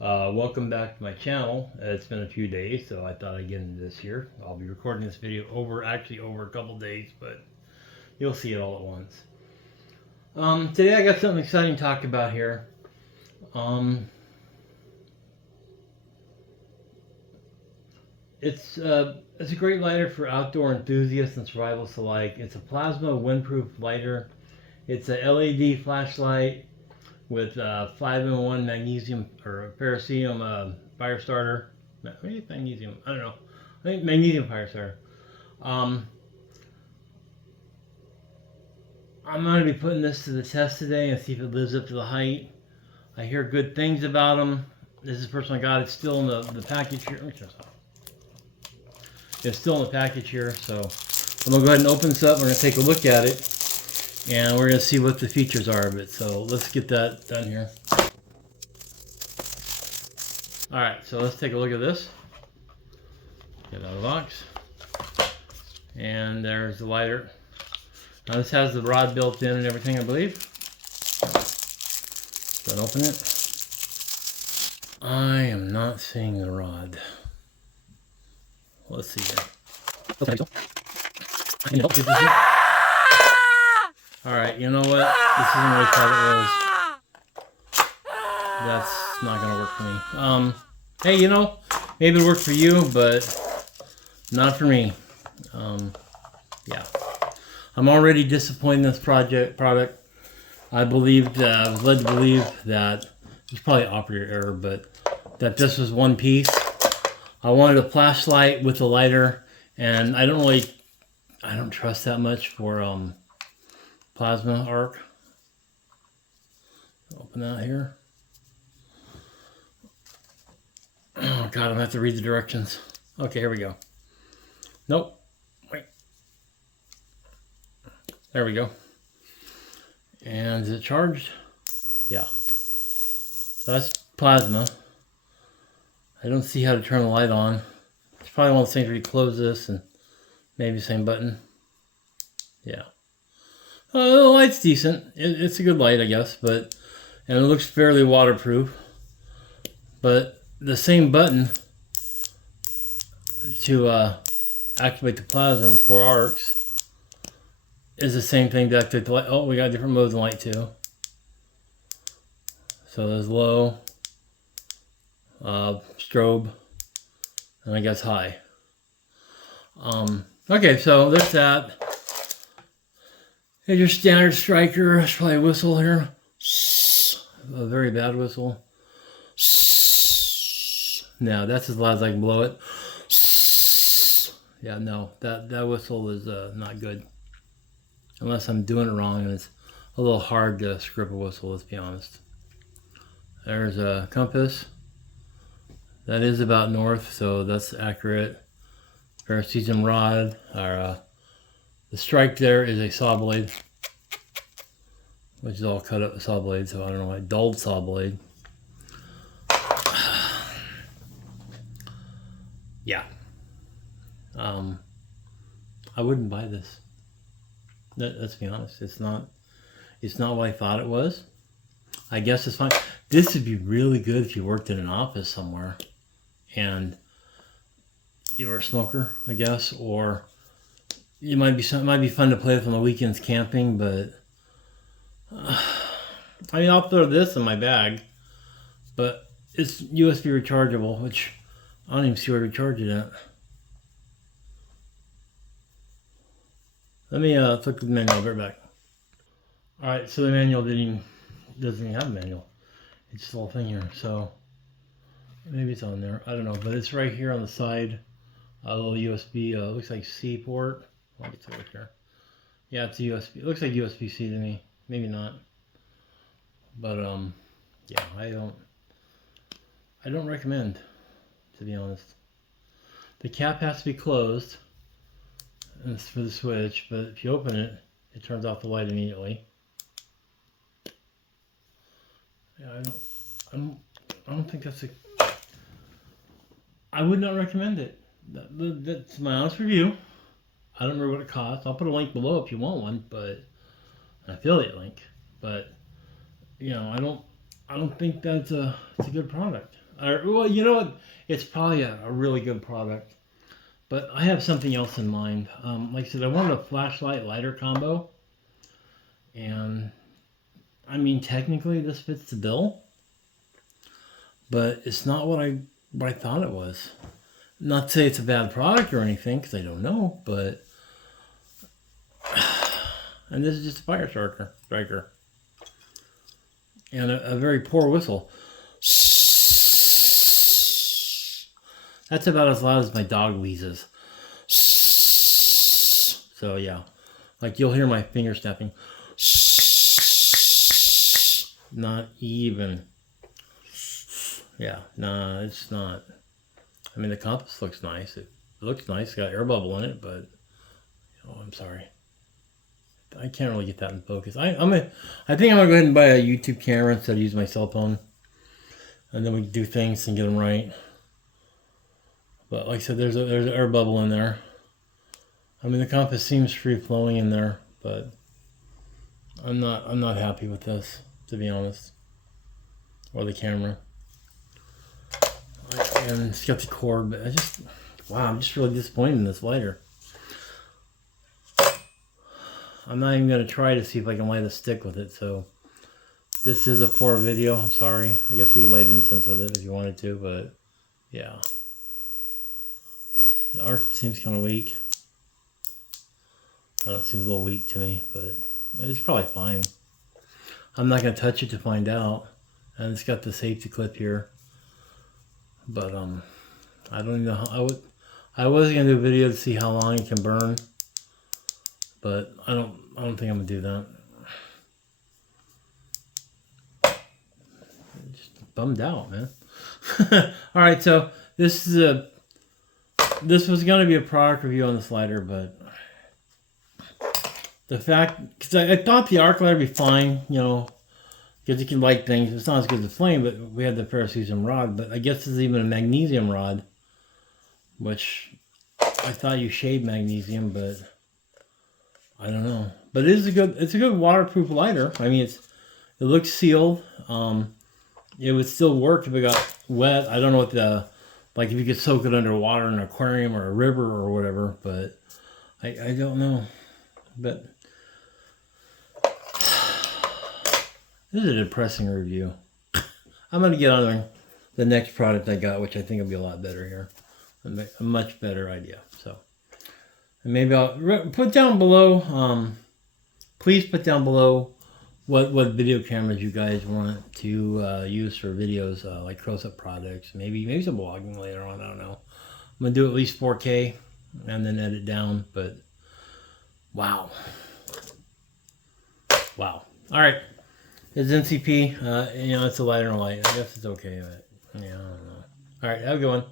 Welcome back to my channel. It's been a few days, so I thought I'd get into this here. I'll be recording this video over a couple days, but you'll see it all at once. Today I got something exciting to talk about here. It's a great lighter for outdoor enthusiasts and survivalists alike. It's a plasma windproof lighter. It's a LED flashlight with 5-in-1 magnesium or ferrocium fire starter. Maybe magnesium. I don't know. I think magnesium fire starter. I'm going to be putting this to the test today and see if it lives up to the hype. I hear good things about them. This is the first one I got. It's still in the package here. Let me turn this off. It's still in the package here, so I'm going to go ahead and open this up. We're going to take a look at it. And we're going to see what the features are of it. So let's get that done here. Alright, so let's take a look at this. Get it out of the box. And there's the lighter. Now this has the rod built in and everything, I believe. Let's open it. I am not seeing the rod. Let's see here. Alright, you know what? This isn't what I thought it was. That's not going to work for me. Hey, you know, maybe it'll work for you, but not for me. Yeah. I'm already disappointed in this product. I was led to believe that, it's probably operator error, but that this was one piece. I wanted a flashlight with a lighter, and I don't trust that much for, plasma arc. Open that here. Oh god, I'm gonna have to read the directions. Okay, here we go. Nope. Wait. There we go. And is it charged? Yeah. So that's plasma. I don't see how to turn the light on. It's probably one of those things where you close this and maybe the same button. Yeah. The light's decent. It's a good light, I guess, and it looks fairly waterproof. But the same button to activate the plasma, the 4 arcs, is the same thing to activate the light. Oh, we got different modes in light too. So there's low, strobe, and I guess high. Okay, so there's that. Here's your standard striker. There's probably a whistle here. A very bad whistle. No, that's as loud as I can blow it. Yeah, no, that whistle is not good. Unless I'm doing it wrong, and it's a little hard to script a whistle, let's be honest. There's a compass. That is about north, so that's accurate. Ferrocium rod, or the strike there is a saw blade, which is all cut up with saw blade, so I don't know why. Dulled saw blade. Yeah. I wouldn't buy this. Let's be honest. It's not what I thought it was. I guess it's fine. This would be really good if you worked in an office somewhere and you were a smoker, I guess, or it might be fun to play with on the weekends camping, but I mean, I'll throw this in my bag, but it's USB rechargeable, which I don't even see where to recharge it at. Let me look at the manual. I'll be right back. Alright, so the manual doesn't even have a manual. It's just a little thing here, so maybe it's on there. I don't know, but it's right here on the side. A little USB, looks like C port. I'll get to it here. Yeah, it's a USB. It looks like USB-C to me. Maybe not. But yeah, I don't recommend, to be honest. The cap has to be closed, and it's for the switch. But if you open it, it turns off the light immediately. Yeah, I don't think that's I would not recommend it. That's my honest review. I don't remember what it costs. I'll put a link below if you want one, but an affiliate link. But you know, I don't think it's a good product. Well, you know what? It's probably a really good product. But I have something else in mind. Like I said, I wanted a flashlight lighter combo. And I mean, technically this fits the bill. But it's not what I thought it was. Not to say it's a bad product or anything, because I don't know. But and this is just a fire striker. And a very poor whistle. That's about as loud as my dog wheezes. So yeah, like you'll hear my finger snapping. Not even. Yeah, nah, it's not. I mean, the compass looks nice. It looks nice. It's got air bubble in it, but oh, I'm sorry. I can't really get that in focus. I think I'm gonna go ahead and buy a YouTube camera instead of use my cell phone, and then we can do things and get them right. But like I said, there's an air bubble in there. I mean, the compass seems free flowing in there, but I'm not happy with this, to be honest, or the camera. And it's got the cord, but I'm just really disappointed in this lighter. I'm not even going to try to see if I can light a stick with it, so this is a poor video. I'm sorry. I guess we could light incense with it if you wanted to, but yeah. The arc seems kind of weak. I don't know, it seems a little weak to me, but it's probably fine. I'm not going to touch it to find out. And it's got the safety clip here. But I don't even know how I was going to do a video to see how long it can burn. But I don't think I'm gonna do that. Just bummed out, man. All right, so this was gonna be a product review on this lighter, but the fact, because I thought the arc lighter would be fine, you know, because you can light things. It's not as good as the flame, but we had the Ferro rod. But I guess this is even a magnesium rod, which I thought you shaved magnesium, but I don't know, but it's a good waterproof lighter. I mean, it looks sealed. It would still work if it got wet. I don't know what like if you could soak it underwater in an aquarium or a river or whatever, but I don't know. But this is a depressing review. I'm gonna get on the next product I got, which I think will be a lot better here, a much better idea. So. And maybe I'll put down below, please put down below what video cameras you guys want to use for videos, like close-up products, maybe some vlogging later on, I don't know. I'm going to do at least 4K and then edit down, but wow. Wow. All right. It's NCP, you know, it's a lighter and light. I guess it's okay, but yeah, I don't know. All right, have a good one.